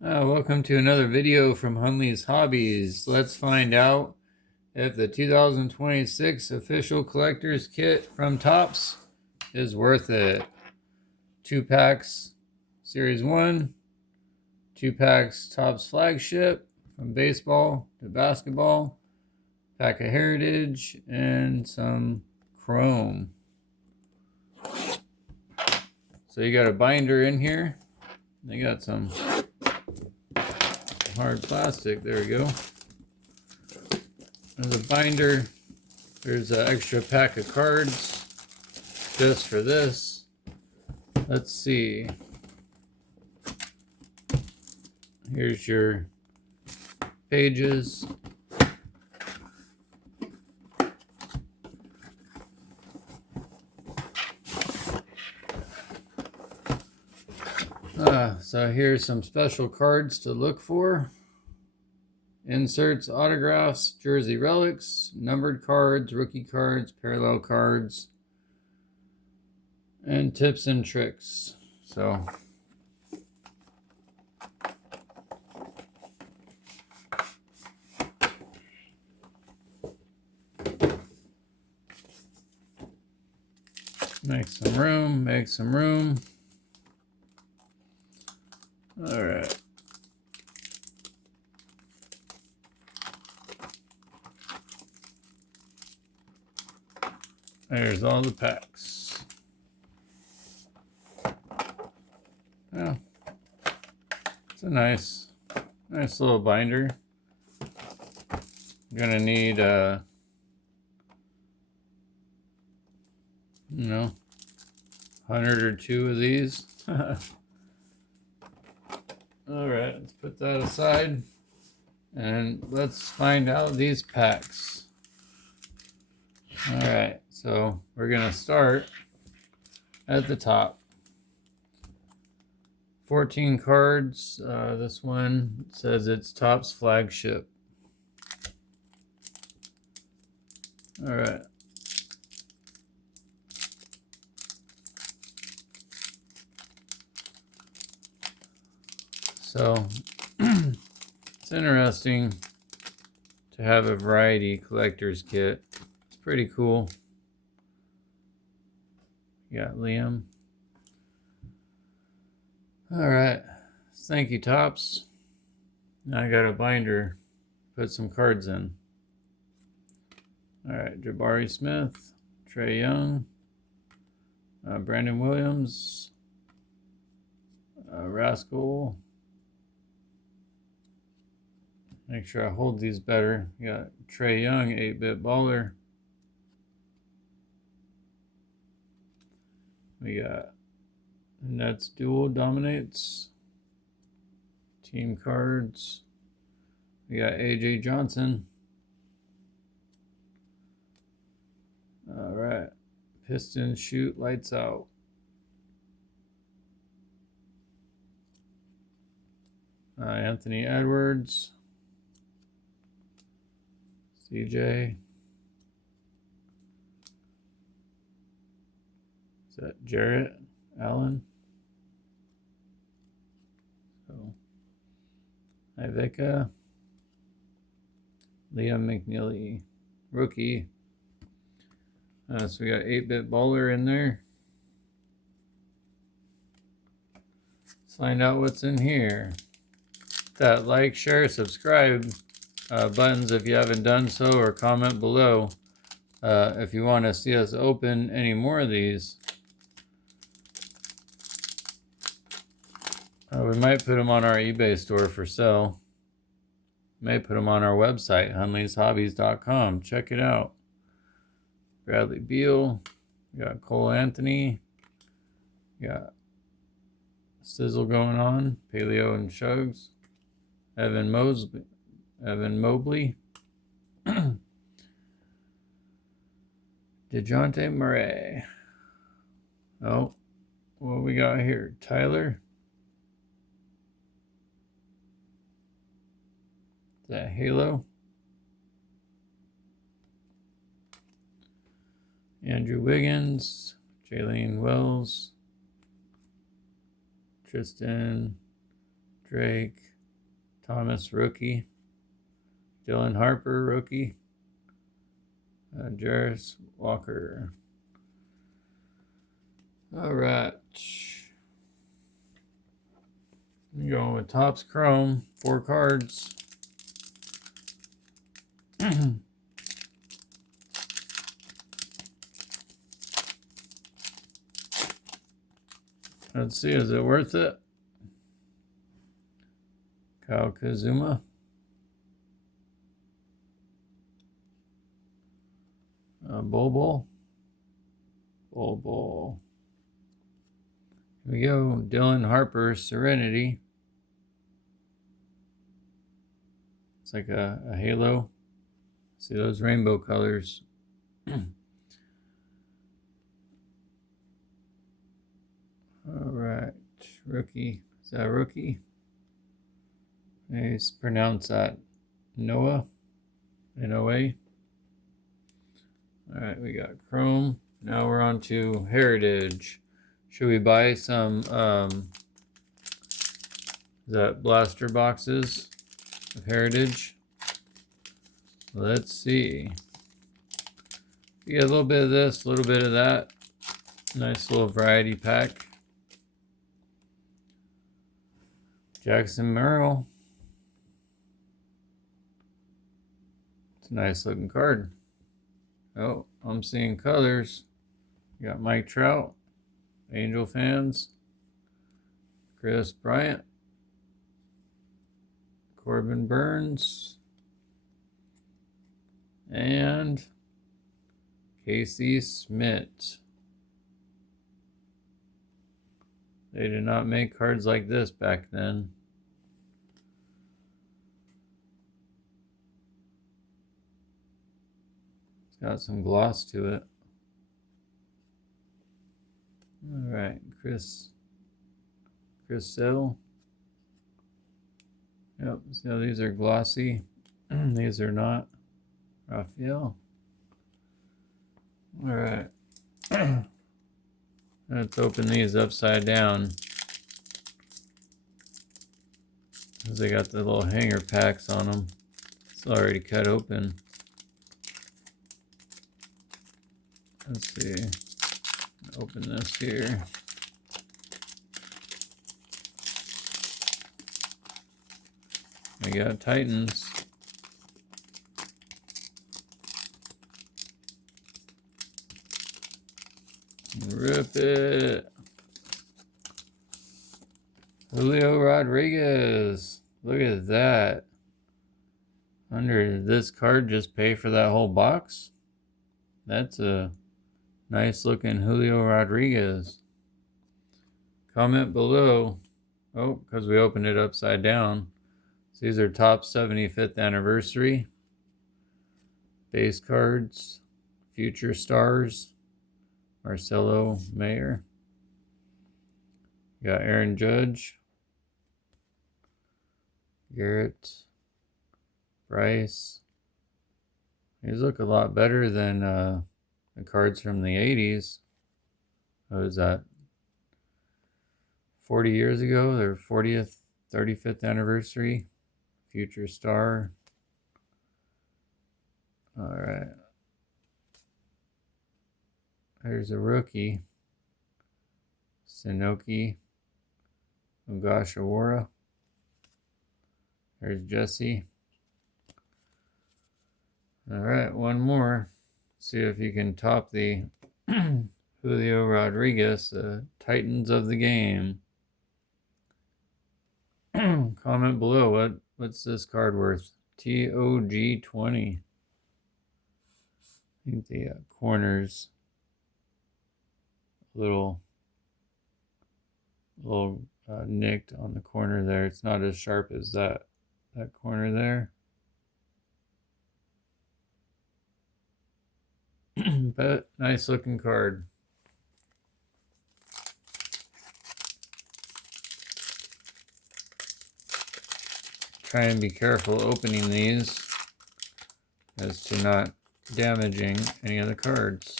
Welcome to another video from Hunley's Hobbies. Let's find out if the 2026 official collector's kit from Topps is worth it. 2 packs Series 1, 2 packs Topps flagship from baseball to basketball, pack of Heritage, and some Chrome. So you got a binder in here. They got some hard plastic. There we go. There's a binder. There's an extra pack of cards just for this. Let's see. Here's your pages. So here's some special cards to look for. Inserts, autographs, jersey relics, numbered cards, rookie cards, parallel cards, and tips and tricks. So make some room, make some room. All right. There's all the packs. Yeah, it's a nice little binder. I'm gonna need 100 or 2 of these. All right, let's put that aside and let's find out these packs. All right, so we're gonna start at the top. 14 cards. This one says it's Topps flagship. All right. So it's interesting to have a variety collector's kit. It's pretty cool. You got Liam. All right. Thank you, Topps. Now I got a binder. Put some cards in. All right. Jabari Smith, Trae Young, Brandon Williams, Rascal. Make sure I hold these better. You got Trae Young, 8-bit baller. We got Nets dual dominates. Team cards. We got AJ Johnson. All right. Pistons shoot lights out. Anthony Edwards. CJ. Is that Jarrett Allen? So, Ivica. Liam McNeely, rookie. So we got 8-bit baller in there. Let's find out what's in here. That like, share, subscribe buttons if you haven't done so, or comment below if you want to see us open any more of these. We might put them on our eBay store for sale. May put them on our website, hunleyshobbies.com. Check it out. Bradley Beal. We got Cole Anthony. We got Sizzle going on. Paleo and Shugs. Evan Mobley. DeJounte Murray. Oh, what we got here? Tyler. Is that Halo? Andrew Wiggins, Jalen Wells, Tristan Drake, Thomas rookie, Dylan Harper rookie, Jarvis Walker. All right. Going with Topps Chrome, 4 cards. Let's see, is it worth it? Kyle Kazuma. Bobo. Bobo. Here we go. Dylan Harper, Serenity. It's like a halo. See those rainbow colors. All right. Rookie. Is that a rookie? Let's pronounce that Noah. N-O-A. All right, we got Chrome. Now we're on to Heritage. Should we buy some is that blaster boxes of Heritage? Let's see. You get a little bit of this, a little bit of that. Nice little variety pack. Jackson Merrill. It's a nice looking card. Oh, I'm seeing colors. You got Mike Trout, Angel fans, Chris Bryant, Corbin Burns, and Casey Smith. They did not make cards like this back then. It's got some gloss to it. All right, Chris Sale. Yep, so these are glossy. These are not. Raphael. All right. Let's open these upside down. Because they got the little hanger packs on them. It's already cut open. Let's see. Open this here. We got Titans. Rip it. Julio Rodriguez. Look at that. Under this card, just pay for that whole box. That's a nice looking Julio Rodriguez. Comment below. Oh, because we opened it upside down. So these are Topps 75th anniversary. Base cards. Future stars. Marcelo Mayer. Got Aaron Judge. Garrett. Bryce. These look a lot better than the cards from the 80s. What was that? 40 years ago, their 40th, 35th anniversary. Future star. All right. There's a rookie. Sunoki Ogashawara. There's Jesse. All right, one more. See if you can top the Julio Rodriguez, Titans of the game. Comment below, what's this card worth? TOG20. I think the corners little nicked on the corner there. It's not as sharp as that corner there. But nice looking card. Try and be careful opening these as to not damaging any of the cards.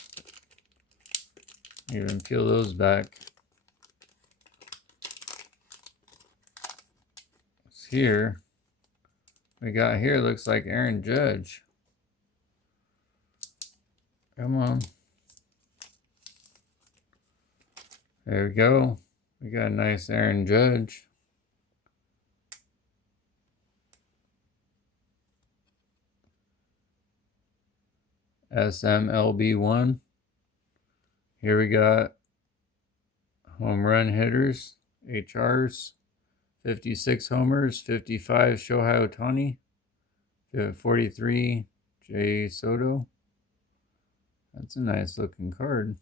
Even peel those back. here. We got here looks like Aaron Judge. Come on. There we go. We got a nice Aaron Judge. SMLB1. Here we got home run hitters, HRs, 56 homers, 55 Shohei Ohtani, 43 Jay Soto. That's a nice looking card.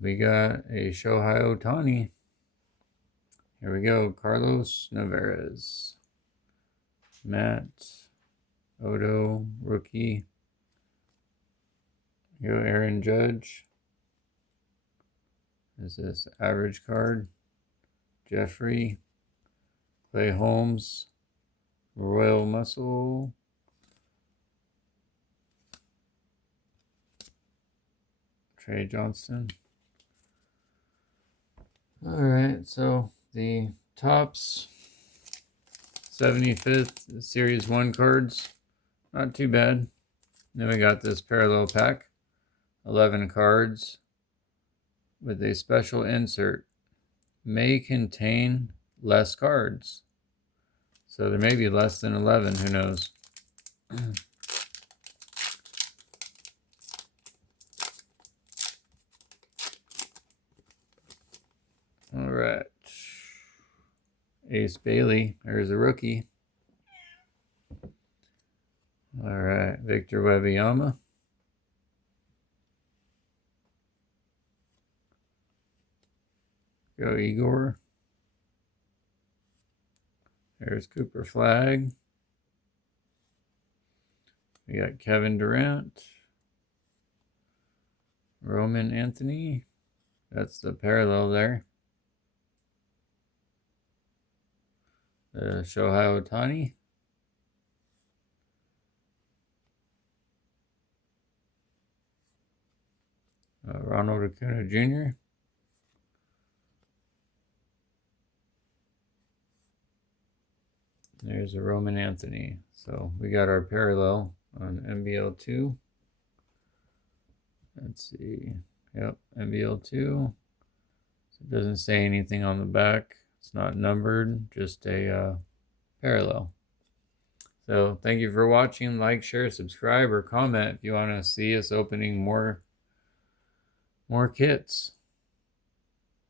We got a Shohei Ohtani. Here we go. Carlos Nevarez. Matt Odo, rookie. Go Aaron Judge. Is this average card? Jeffrey. Clay Holmes. Royal Muscle. Trey Johnston. Alright, so the Topps 75th Series 1 cards. Not too bad. Then we got this parallel pack. 11 cards with a special insert. May contain less cards. So there may be less than 11, who knows. All right. Ace Bailey, there's a rookie. All right, Victor Wembanyama. Go Igor. There's Cooper Flag. We got Kevin Durant. Roman Anthony. That's the parallel there. Shohei Ohtani. Ronald Acuna Jr. There's a Roman Anthony. So we got our parallel on NBL2. Let's see. Yep, NBL2. So it doesn't say anything on the back. It's not numbered, just a parallel. So thank you for watching. Like, share, subscribe, or comment if you want to see us opening more kits.